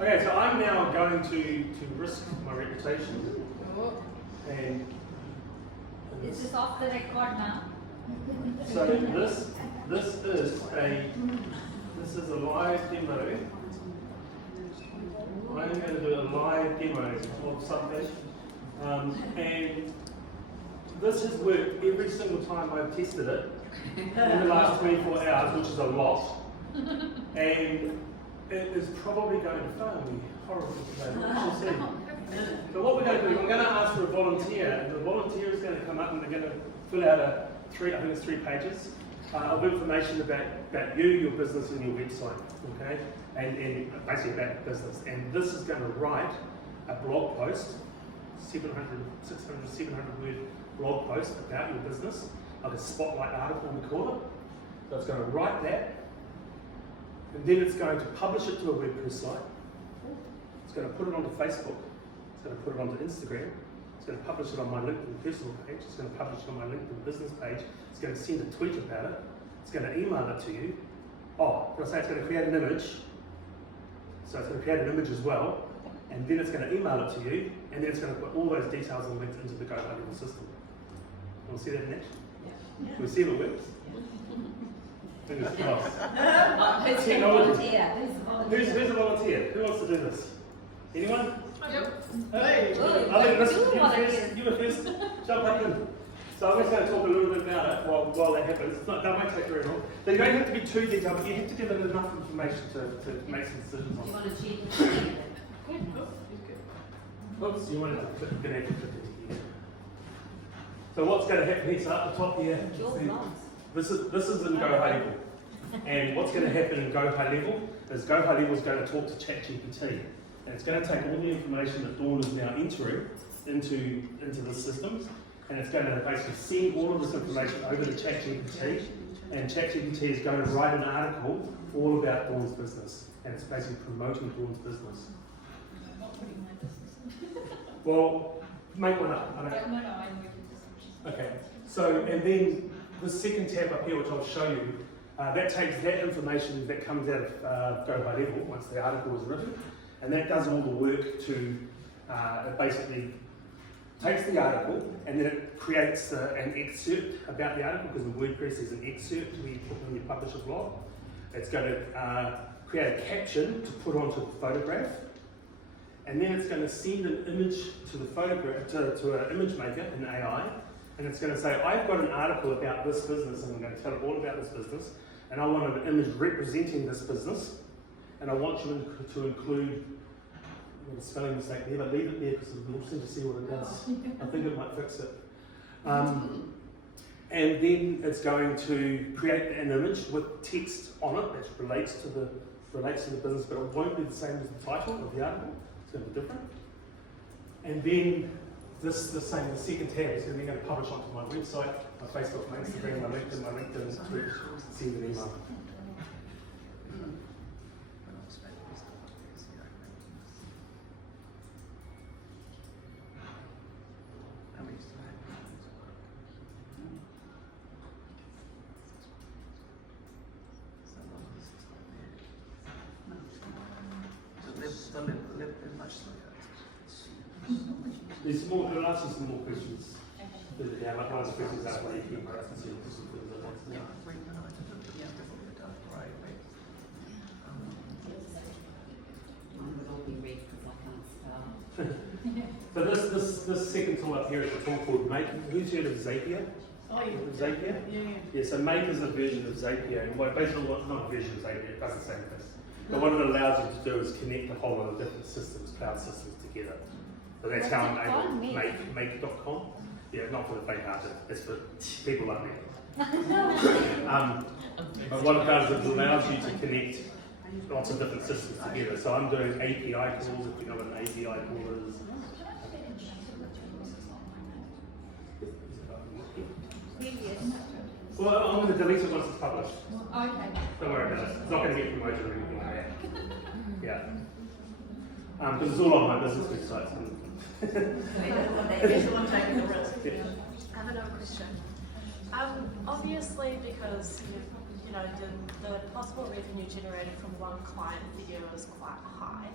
Okay, so I'm now going to risk my reputation. And This is off the record now. so this is a live demo. I'm going to do a live demo of something, and this has worked every single time I've tested it in the last 24 hours, which is a lot. And it is probably going to fail me horribly today. We'll see. So what we're going to do, I'm going to ask for a volunteer, and the volunteer is going to come up and they're going to fill out three pages of information about you, your business, and your website, okay? And basically about business. And this is going to write a blog post, 600, 700 word blog post about your business, like a spotlight article we call it. So it's going to write that, and then it's going to publish it to a WordPress site. It's going to put it onto Facebook. It's going to put it onto Instagram. It's going to publish it on my LinkedIn personal page. It's going to publish it on my LinkedIn business page. It's going to send a tweet about it. It's going to email it to you. Oh, did I say it's going to create an image? So it's going to create an image as well. And then it's going to email it to you. And then it's going to put all those details and links into the GoHighLevel system. You want to see that in action? Yeah. Can we see if it works? Fingers crossed. Technology. Who's a volunteer? Who wants to do this? Anyone? Yep. Hey, you were first. Jump up in. So I'm just going to talk a little bit about it while that happens. That won't take very long. They don't have to be too detailed, but you have to give them enough information to make some decisions on You it. want to cheat? Oops, you want to put it here. So what's going to happen here? So up the top here, this is in GoHighLevel. And what's going to happen in GoHighLevel is GoHighLevel is going to talk to ChatGPT. And it's going to take all the information that Dawn is now entering into the system, and it's going to basically send all of this information over to ChatGPT, and ChatGPT is going to write an article all about Dawn's business, and it's basically promoting Dawn's business. Well, make one up. Okay, so, and then the second tab up here, which I'll show you, that takes that information that comes out of GoHighLevel once the article is written, and that does all the work to it basically takes the article and then it creates an excerpt about the article, because in WordPress there's an excerpt when you publish a blog. It's going to create a caption to put onto the photograph, and then it's going to send an image to the photograph to an image maker in AI, and it's going to say, I've got an article about this business, and I'm going to tell it all about this business, and I want an image representing this business, and I want you to include a spelling mistake there, but leave it there because it'll be interesting to see what it does. I think it might fix it. And then it's going to create an image with text on it that relates to the business, but it won't be the same as the title of the article. It's going to be different. And then the second tab is going to publish onto my website, my Facebook, my Instagram, my LinkedIn, Twitch, send an email. There's more, there are actually some more questions. Yeah, like one of the questions that way you can see So this second tool up here is a tool called Make. Who's heard of Zapier? Oh, yeah. Zapier? Yeah, so Make is a version of Zapier, and basically not a version of Zapier, it does the same thing. But what it allows you to do is connect a whole lot of different systems, cloud systems together. So that's how I'm able to make.com. Yeah, not for the faint-hearted, it's for people like me. But what it does is it allows you to connect lots of different systems together. So I'm doing API calls, if you know what an API call is. Well, I'm going to delete it once it's published. Okay. Don't worry about it. It's not going to get promoted or anything like that. Yeah. Because it's all on my business website. Everyone taking the risk. Yeah. I have another question. Obviously, because the possible revenue generated from one client video is quite high,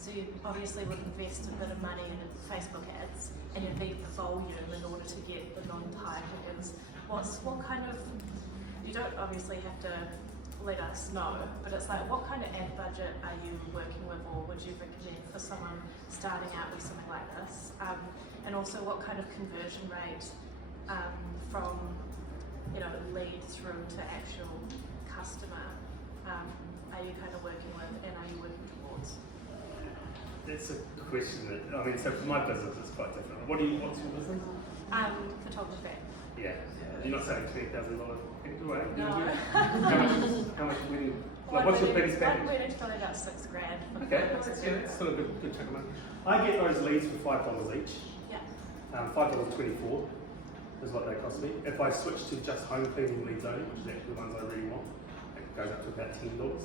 So you obviously would invest a bit of money in Facebook ads, and you'd need the volume in order to get the non-targeters. What kind of, you don't obviously have to let us know, but it's like, what kind of ad budget are you working with, or would you recommend for someone starting out with something like this? And also, what kind of conversion rate from lead through to actual customer are you kind of working with, and are you working towards? That's a question that, I mean, so for my business it's quite different. What's your business? Photography. Yeah. You're not selling $20,000 away? No. How much wedding? Like, what's your biggest package? One wedding's probably about $6,000. For Okay, the that's good. It's still a good chunk of money. I get those leads for $5 each. Yeah. $5.24 is what they cost me. If I switch to just home cleaning leads only, which is actually the ones I really want, it goes up to about $10.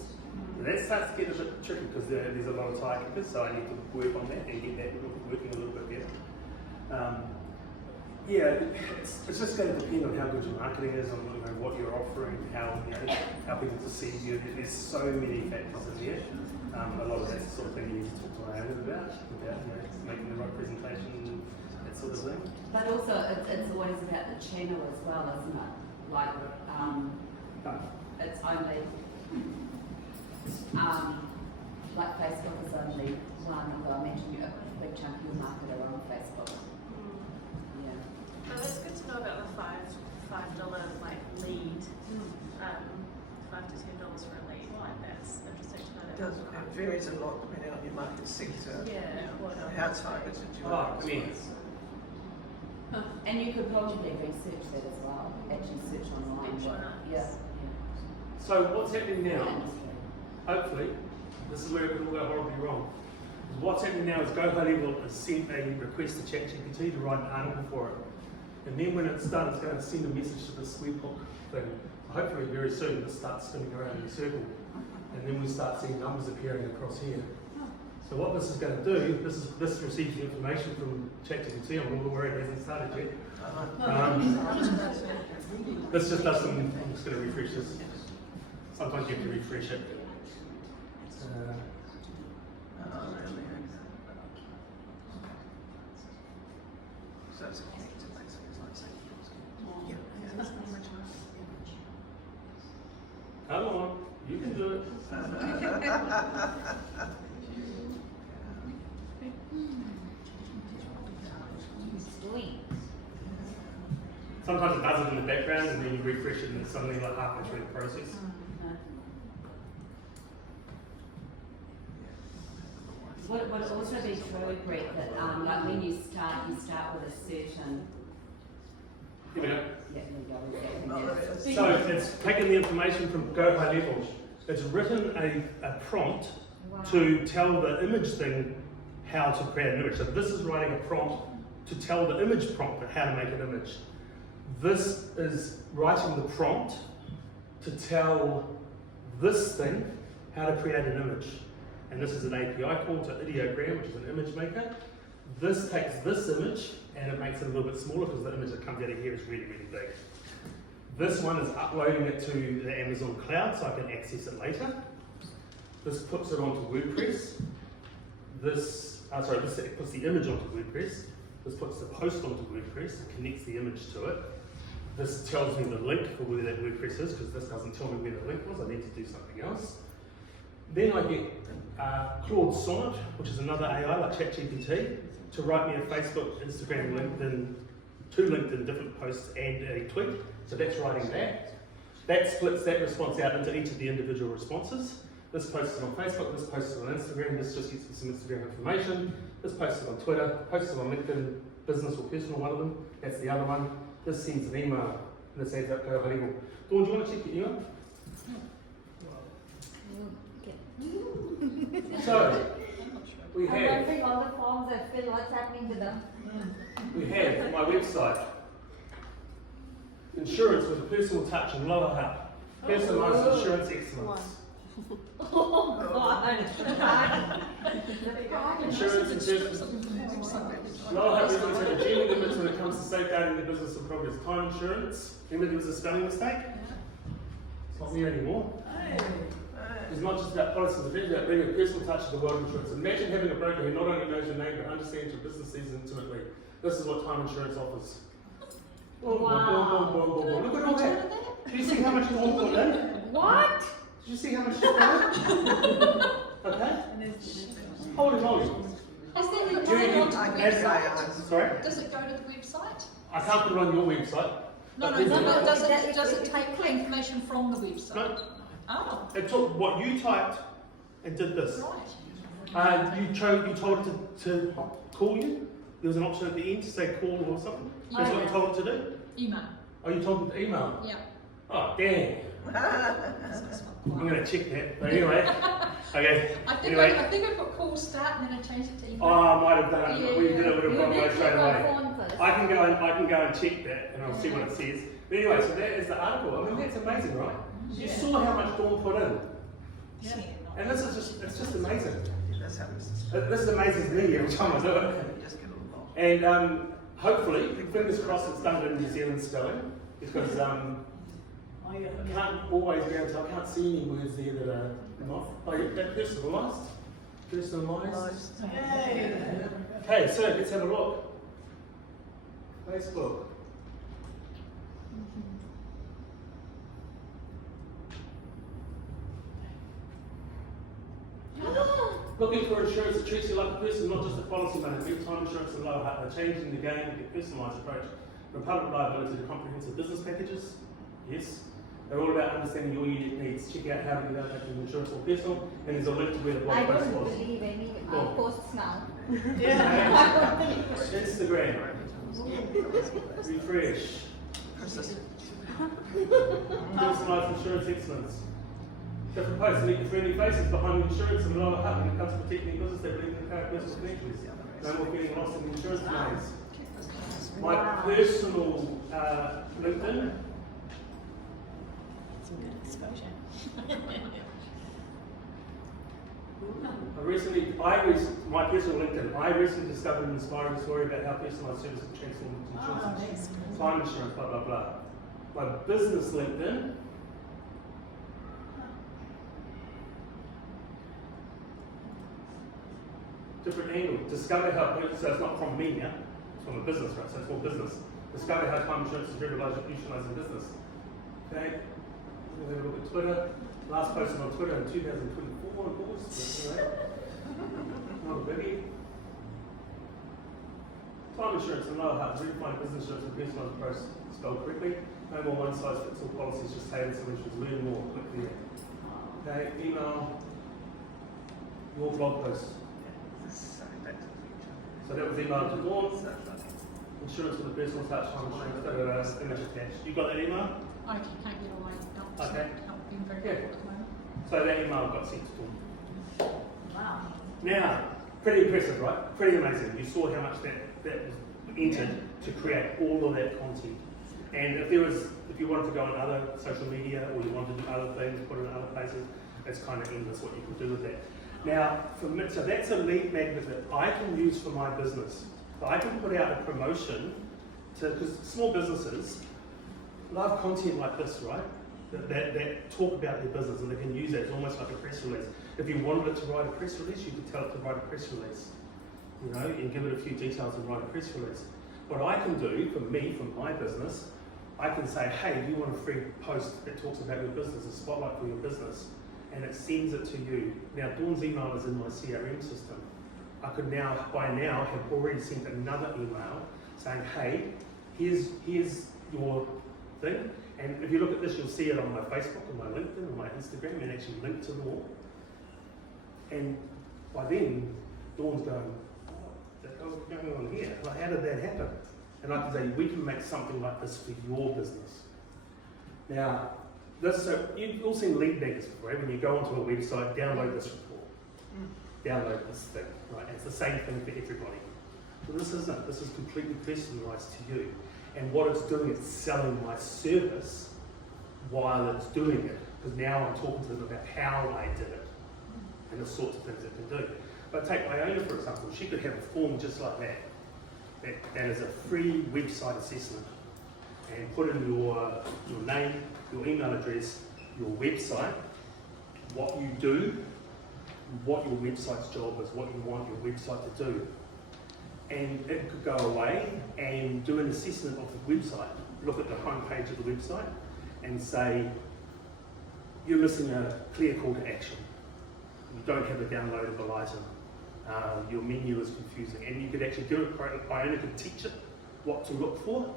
And that starts to get a bit tricky because there's a lot of tire kickers, so I need to work on that and get that working a little bit better. Yeah, it's just going to depend on how good your marketing is, on what you're offering, how people perceive you. There's so many factors in there. A lot of that's the sort of thing you need to talk to our owners about making the right presentation, that sort of thing. But also, it's always about the channel as well, isn't it? Like, it's only, like Facebook is only one, although I mentioned you have a big chunk of your market are on Facebook. Yeah. Oh, that's good to know about the $5 like lead, $5 to $10 for a lead. Like that's interesting to know. It does. It varies a lot depending on your market sector. Yeah. How targeted you Oh, are. I mean, And you could probably research that as well. Actually search online. Benchmarks. Yeah. so what's happening now, hopefully, this is where it will go horribly wrong. What's happening now is Go High Level has sent a request to ChatGPT to write an article for it. And then when it's done, it's going to send a message to this webhook thing. Hopefully very soon this starts spinning around in a circle. And then we start seeing numbers appearing across here. So what this is going to do, this receives the information from ChatGPT. I'm a little worried it hasn't started yet. This just does some, I'm just going to refresh this. Sometimes you have to refresh it. Really? So it's connected, basically. It's like saying, yeah. Come on, you can do it. Sometimes it does it in the background and then you refresh it and it's suddenly like halfway through the process. Would it also be true, Brett, that like when you start with a certain. Here we go. Yeah, there you go. So it's taken the information from Go High Level. It's written a prompt to tell the image thing how to create an image. So this is writing a prompt to tell the image prompt how to make an image. This is writing the prompt to tell this thing how to create an image. And this is an API call to Ideogram, which is an image maker. This takes this image and it makes it a little bit smaller because the image that comes out of here is really, really big. This one is uploading it to the Amazon cloud so I can access it later. This puts it onto WordPress. This puts the image onto WordPress. This puts the post onto WordPress, connects the image to it. This tells me the link for where that WordPress is because this doesn't tell me where the link was. I need to do something else. Then I get Claude Sonnet, which is another AI like ChatGPT, to write me a Facebook, Instagram, LinkedIn, two LinkedIn different posts and a tweet. So that's writing that. That splits that response out into each of the individual responses. This post is on Facebook, this post is on Instagram, this just gets me some Instagram information. This post is on Twitter, post is on LinkedIn, business or personal, one of them. That's the other one. This sends an email, and this adds up Go High Level. Dawn, do you want to check your email? So, we I'm have, wondering all the forms that fill, what's happening to them? we have my website. Insurance with a personal touch and lower heart. Personalised insurance excellence. Oh God! Insurance and personal. Lower heart residents have a genuine limits when it comes to safeguarding their business and property. Car insurance. Remember there was a spelling mistake? It's not there anymore. It's not just about policies, it's about bringing a personal touch to the world of insurance. Imagine having a broker who not only knows your name but understands your business needs intimately. This is what time insurance offers. Boom, boom, boom, boom, boom, boom, boom. Look at all that. Do you see how much Dawn put in? What? Did you see how much she put in? Okay? Holy moly. Is that your Do you- website? Sorry? Does it go to the website? I can't put it on your website. No, but no, there's no, a- does it take information from the website? No, Oh, it took what you typed and did this. right. You told it to call you. There was an option at the end to say call or something. That's what you told it to do. Email, Oh, you told it to email. yeah. Oh, dang. I'm going to check that. But anyway, okay. I think Anyway. I put call start and then I changed it to email. Oh, I might have done it. We did it with a You wrong need way to straight go away. phone first. I can go and check that and I'll see what it says. But anyway, so that is the article. I mean, that's amazing, right? You saw how much Dawn put in. And this is it's just amazing. That's how this is. This is amazing to me every time I do it. You just get a lot. And hopefully, fingers crossed, it's done in New Zealand spelling because I can't always guarantee, I can't see any words there that are not. Oh, yeah, that personalised. Personalised. Okay, so let's have a look. Facebook. Looking for insurance that treats you like a person, not just a policy manager. Big time insurance and lower heart are changing the game with a personalised approach from public liability to comprehensive business packages. Yes. They're all about understanding your unique needs. Check out how to get out making insurance more personal, and there's a link to where the blog I post don't was. believe any Cool. posts now. Instagram. Refresh. Persistent. Personalised insurance excellence. Different posts meet the friendly faces behind the insurance and lower heart when it comes to protecting business they believe in the current personal connections. No more getting lost in the insurance maze. My personal LinkedIn. Some good exposure. My personal LinkedIn, I recently discovered an inspiring story about how personalised service can transform insurance, time insurance, blah, blah, blah. My business LinkedIn, different angle, discover how, so it's not from me now, it's from a business, right, so it's for business. Discover how time insurance is revolutionising business. Okay, we'll have a look at Twitter. Last posted on Twitter in 2024, of course. Anyway. Not a biggie. Time insurance and lower heart, redefine business insurance and personalised approach spelled correctly. No more one size fits all policies, just tailored solutions. Learn more, click there. Okay, email, your blog post. Back to the future. So that was emailed to Dawn. So nothing. Insurance with a personal touch, time insurance, image attached. You got that email? I can't get away without Okay. not being very Yeah. helpful at the moment. So that email got sent to Dawn. Wow. Now, pretty impressive, right? Pretty amazing. You saw how much that was entered to create all of that content. And if you wanted to go on other social media or you wanted to do other things, put it in other places, it's kind of endless what you can do with that. Now, for me, so that's a lead magnet that I can use for my business. So I can put out a promotion to, because small businesses love content like this, right? That talk about their business and they can use it. It's almost like a press release. If you wanted it to write a press release, you could tell it to write a press release, you know, and give it a few details and write a press release. What I can do for me, for my business, I can say, hey, do you want a free post that talks about your business, a spotlight for your business, and it sends it to you. Now, Dawn's email is in my CRM system. I could now, by now, have already sent another email saying, hey, here's your thing. And if you look at this, you'll see it on my Facebook, on my LinkedIn, on my Instagram, and actually link to them all. And by then, Dawn's going, what the hell's going on here? Like, how did that happen? And I can say, we can make something like this for your business. Now, you've all seen lead magnets before, right? When you go onto a website, download this report, download this thing, right? It's the same thing for everybody. But this isn't. This is completely personalised to you. And what it's doing, it's selling my service while it's doing it. Because now I'm talking to them about how I did it and the sorts of things it can do. But take Iona, for example. She could have a form just like that. That is a free website assessment. And put in your name, your email address, your website, what you do, what your website's job is, what you want your website to do. And it could go away and do an assessment of the website, look at the home page of the website and say, you're missing a clear call to action. You don't have a downloadable item. Your menu is confusing. And you could actually do it, Iona could teach it what to look for.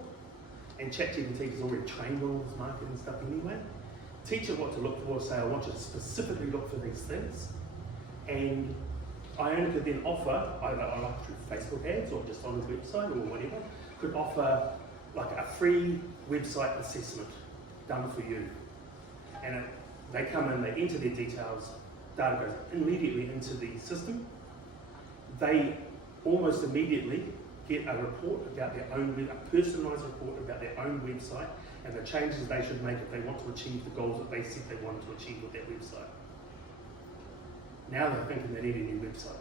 And ChatGPT is already trained on all this marketing stuff anyway. Teach it what to look for, say I want you to specifically look for these things. And Iona could then offer, either through Facebook ads or just on his website or whatever, could offer like a free website assessment done for you. And they come in, they enter their details, data goes immediately into the system. They almost immediately get a report about their own, a personalised report about their own website and the changes they should make if they want to achieve the goals that they said they wanted to achieve with their website. Now they're thinking they need a new website.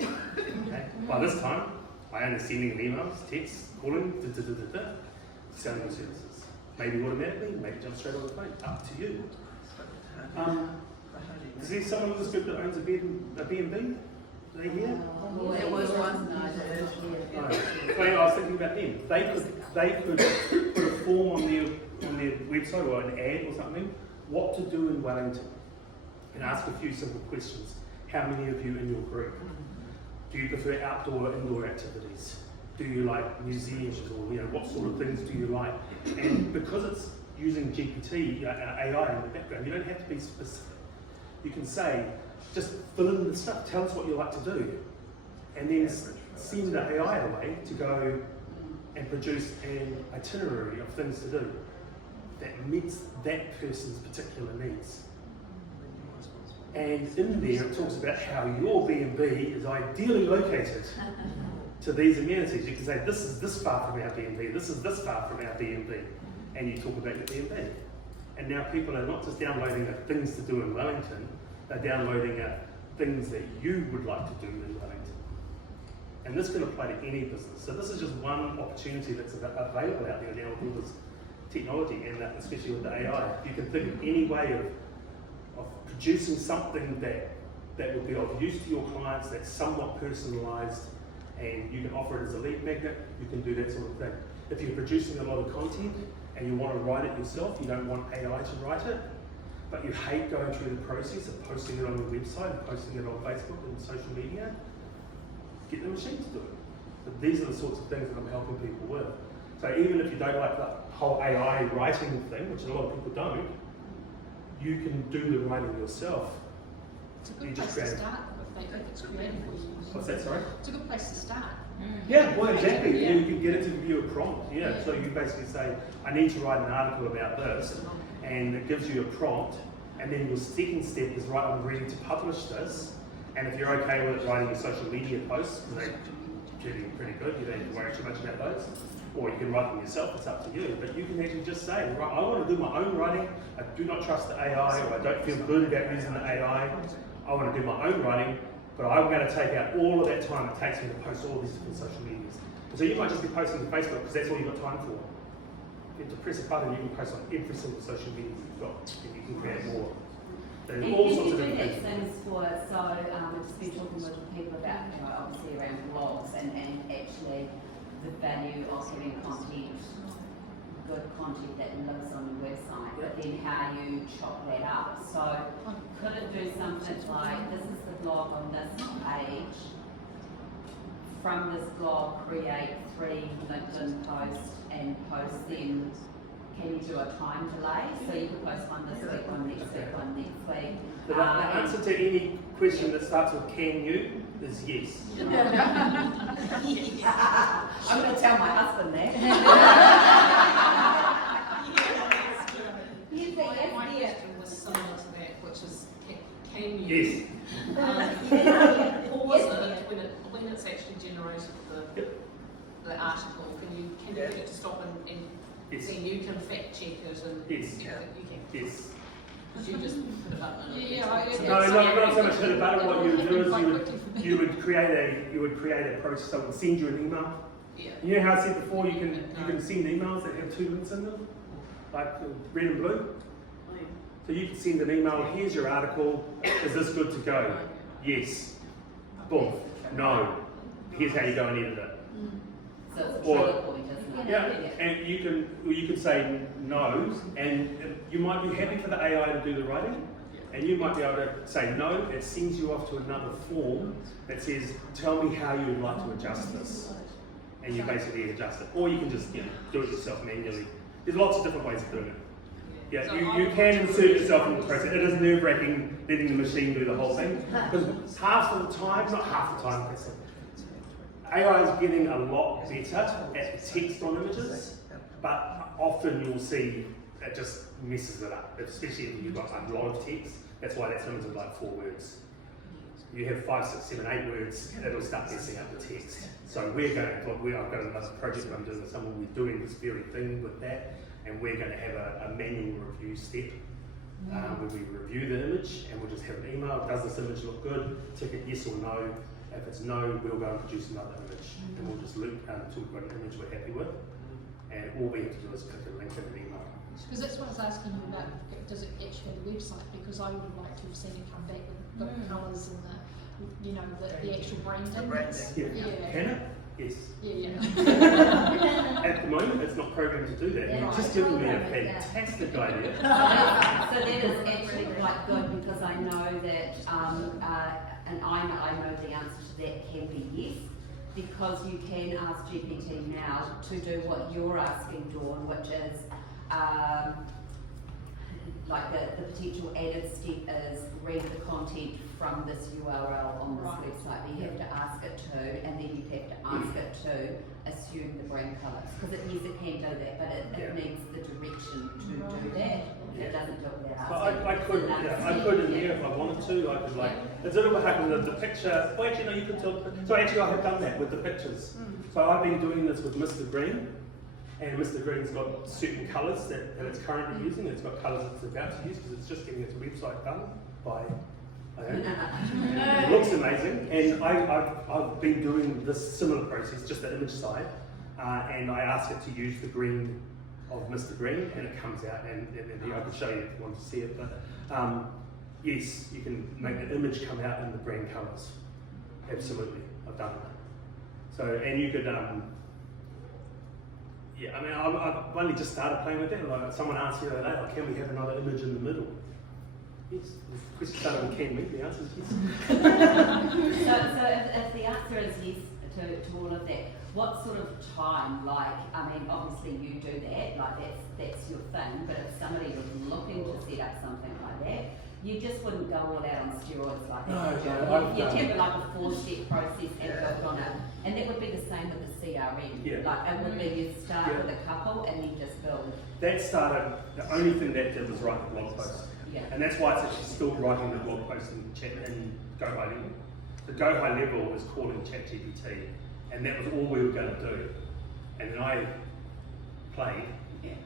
Okay. By this time, I am sending emails, texts, calling, selling the services. Maybe automatically, maybe jump straight on the phone. Up to you. Is there someone in this group that owns a B&B? Are they here? There was one. I was thinking about them. They could put a form on their website or an ad or something, what to do in Wellington, and ask a few simple questions. How many of you in your group? Do you prefer outdoor or indoor activities? Do you like museums, or what sort of things do you like? And because it's using GPT, AI in the background, you don't have to be specific. You can say, just fill in the stuff, tell us what you like to do, and then send the AI away to go and produce an itinerary of things to do that meets that person's particular needs. And in there it talks about how your B&B is ideally located to these amenities. You can say, this is this far from our B&B, this is this far from our B&B, and you talk about your B&B. And now people are not just downloading things to do in Wellington, they're downloading things that you would like to do in Wellington. And this can apply to any business. So this is just one opportunity that's available out there now with all this technology, and especially with the AI. You can think of any way of producing something that will be of use to your clients, that's somewhat personalised, and you can offer it as a lead magnet. You can do that sort of thing. If you're producing a lot of content and you want to write it yourself, you don't want AI to write it, but you hate going through the process of posting it on your website and posting it on Facebook and social media, get the machine to do it. But these are the sorts of things that I'm helping people with. So even if you don't like the whole AI writing thing, which a lot of people don't, you can do the writing yourself. It's a good place to start if it's creative for you. What's that, sorry? It's a good place to start. Yeah, well, exactly. Yeah. You can get it to give you a prompt. Yeah. So you basically say, I need to write an article about this, and it gives you a prompt. And then your second step is, right, I'm ready to publish this. And if you're okay with it, writing your social media posts, because they're generally pretty good, you don't have to worry too much about those. Or you can write them yourself, it's up to you. But you can actually just say, right, I want to do my own writing, I do not trust the AI, or I don't feel good about using the AI. I want to do my own writing, but I'm going to take out all of that time it takes me to post all these different social medias. And so you might just be posting to Facebook because that's all you've got time for. You have to press a button, you can post on every single social media you've got, and you can create more. There's And all can sorts you of do different these things. things for, so we've just been talking with people about, obviously around blogs and actually the value of having content, good content that lives on your website, but then how you chop that up. So could it do something like, this is the blog on this page, from this blog create 3 LinkedIn posts and post them. Can you do a time delay? So you can post one this week, one next week, one next week. The answer to any question that starts with can you is yes. I'm going to tell my husband that. He's a yes, My dear. question was similar to that, which is, can you Yes. pause it when it's actually generated the article? Can you get it to stop and Yes. then you can fact check it and Yes. you can. Yes. Because you just put it up and No, not so much hit a button. What you would do is you would create a process that would send you an email. Yeah. You know how I said before you can send emails that have 2 links in them, like red and blue. So you can send an email, here's your article, is this good to go? Yes. Boom. No. Here's how you go and edit it. So it's a Or- trigger point, isn't it? Yeah, and you can say no, and you might be happy for the AI to do the writing, and you might be able to say no, it sends you off to another form that says, tell me how you would like to adjust this. And you basically adjust it. Or you can just do it yourself manually. There's lots of different ways of doing it. Yeah, So you can insert yourself in the process. It is nerve-wracking letting the machine do the whole thing. Because half of the time, not half the time, AI is getting a lot better at text on images, but often you'll see it just messes it up, especially if you've got a lot of text. That's why that's limited to like 4 words. You have 5, 6, 7, 8 words, it'll start messing up the text. So I've got another project that I'm doing with someone, we're doing this very thing with that, and we're going to have a manual review step where we review the image, and we'll just have an email, does this image look good, tick it yes or no. If it's no, we'll go and produce another image, and we'll just loop until we've got an image we're happy with, and all we have to do is click a link in an email. Because that's what I was asking you about, does it actually have a website? Because I would have liked to have seen it come back with the colours and the actual branding. The branding. Yeah. Can it? Yes. Yeah. At the moment, it's not programmed to do that. Yeah, You've just given me a fantastic idea. So that is actually quite good, because I know that, and I know the answer to that can be yes, because you can ask GPT now to do what you're asking, Dawn, which is like the potential added step is read the content from this URL on this website. You have to ask it to, and then you have to ask it to assume the brand colours, because it can do that, but it needs the direction to do that. It doesn't do it without But asking. I could in here if I wanted to. I could it's a little bit happened with the picture. Well, actually, no, you could tell. So actually, I have done that with the pictures. So I've been doing this with Mr. Green, and Mr. Green's got certain colours that it's currently using. It's got colours it's about to use because it's just getting its website done by. It looks amazing, and I've been doing this similar process, just the image side, and I ask it to use the green of Mr. Green, and it comes out, and I can show you if you want to see it, but yes, you can make the image come out in the green colours. Absolutely, I've done that. So, and you could, yeah, I mean, I've only just started playing with it. Like someone asked the other day, like, can we have another image in the middle? Yes. The question started with can we? The answer is yes. So if the answer is yes to all of that, what sort of time, like, I mean, obviously you do that, like that's your thing, but if somebody was looking to set up something like that, you just wouldn't go all out on steroids like that. You'd have like a 4-step process and build on it. And that would be the same with the CRM. Yeah. Like it would be you start with a couple and then just build. That started, the only thing that did was write the blog post. Yeah. And that's why it's actually still writing the blog post in Go High Level. The Go High Level is calling ChatGPT, and that was all we were going to do. And then I played. Yeah.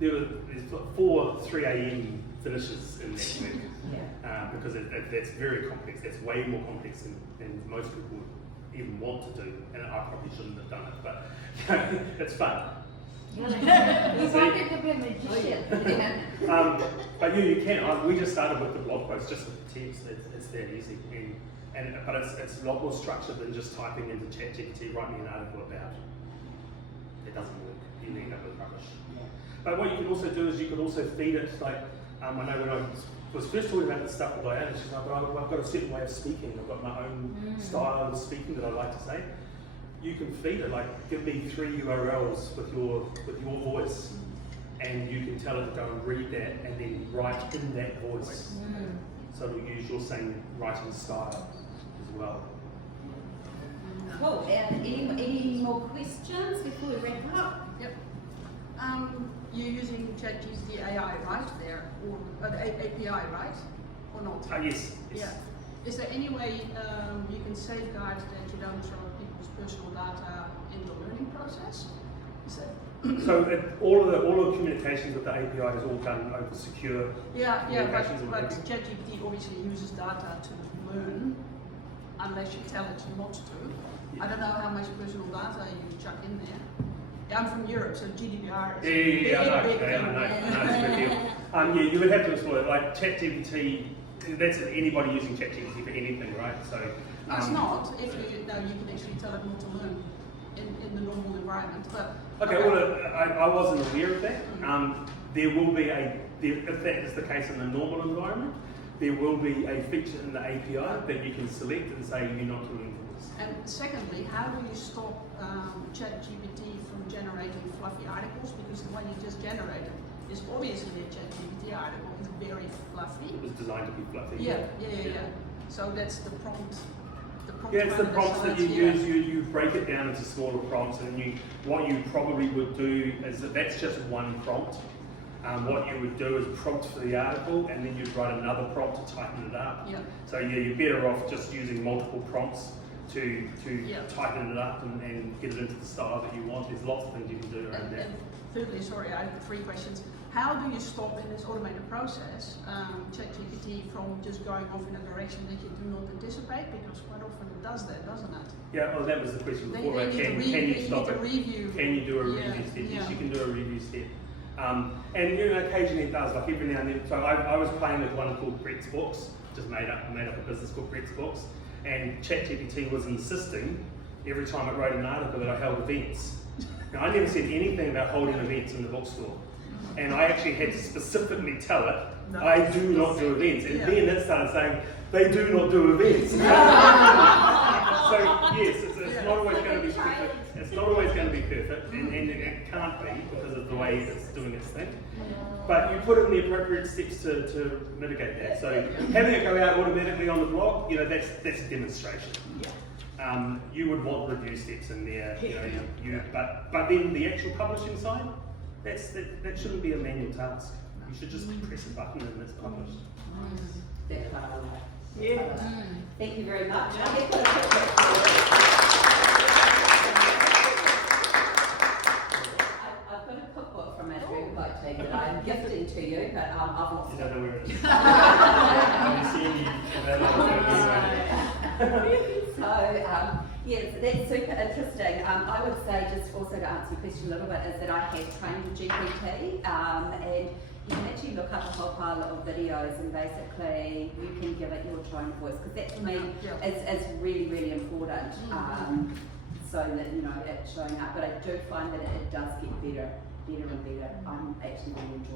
There's 4 3 a.m. finishes in that week. Yeah. Because that's very complex. That's way more complex than most people would even want to do. And I probably shouldn't have done it, but it's fun. You wanted to be a magician. But you can. We just started with the blog post, just with the text. It's that easy, but it's a lot more structured than just typing into ChatGPT, write me an article about. It doesn't work. You end up with rubbish. But what you can also do is you could also feed it. Like I know when I was first talking about this stuff with Diana, she's like, "But I've got a certain way of speaking. I've got my own style of speaking that I like to say." You can feed it, like give me 3 URLs with your voice, and you can tell it to go and read that and then write in that voice. So it'll use your same writing style as well. Cool. Any more questions before we wrap up? Yep. You're using ChatGPT AI, right? There, or API, right? Or not? Yes. Yeah. Is there any way you can safeguard that you don't throw people's personal data in the learning process? Is that? So all of the communications with the API is all done over secure. Yeah, communications and but everything. ChatGPT obviously uses data to learn, unless you tell it not to. I don't know how much personal data you chuck in there. I'm from Europe, so GDPR is Yeah, I know, big I thing. know, it's a big deal. Yeah, you would have to explore it, like ChatGPT, that's anybody using ChatGPT for anything, right? So, No, it's not. If you know, you can actually tell it not to learn in the normal environment. But okay, well, I wasn't aware of that. There will be if that is the case in the normal environment, there will be a feature in the API that you can select and say you're not doing this. And secondly, how do you stop ChatGPT from generating fluffy articles? Because the one you just generated is obviously a ChatGPT article. It's very fluffy. It was designed to be fluffy. Yeah. So that's the prompt. Yeah, it's the kind of prompts that you decides, use. You break it down into smaller prompts, and what you probably would do is that's just one prompt. What you would do is prompt for the article, and then you'd write another prompt to tighten it up. Yeah. So yeah, you're better off just using multiple prompts to tighten it up and get it into the style that you want. There's lots of things you can do around that. And thirdly, sorry, I have 3 questions. How do you stop in this automated process ChatGPT from just going off in a direction that you do not anticipate? Because quite often it does that, doesn't it? Yeah, well, that was the question They before. need to Can they you need stop to it? review. Can you do a Yeah, review step? Yes, yeah. you can do a review step. And occasionally it does, like every now and then. So I was playing with one called Brett's Books, just made up a business called Brett's Books, and ChatGPT was insisting every time it wrote an article that I held events. Now I never said anything about holding events in the bookstore, and I actually had to specifically tell it, I do not do events, and then it started saying, they do not do events. So yes, it's not always going to be perfect. It's not always going to be perfect, and it can't be because of the way it's doing its thing. But you put in the appropriate steps to mitigate that. So having it go out automatically on the blog, that's a demonstration. You would want review steps in there, but then the actual publishing side, that shouldn't be a manual task. You should just press a button and it's published. That part I like. Yeah. Thank you very much. I've got a cookbook from our Dream Boat team that I'm gifting to you, but I've lost You it. don't know where it is. I'm seeing you. Yes, that's super interesting. I would say, just also to answer your question a little bit, is that I have trained with GPT, and you can actually look up a whole pile of videos, and basically you can give it your tone of voice, because that for me is really, really important. So that it's showing up. But I do find that it does get better and better. I'm actually really enjoying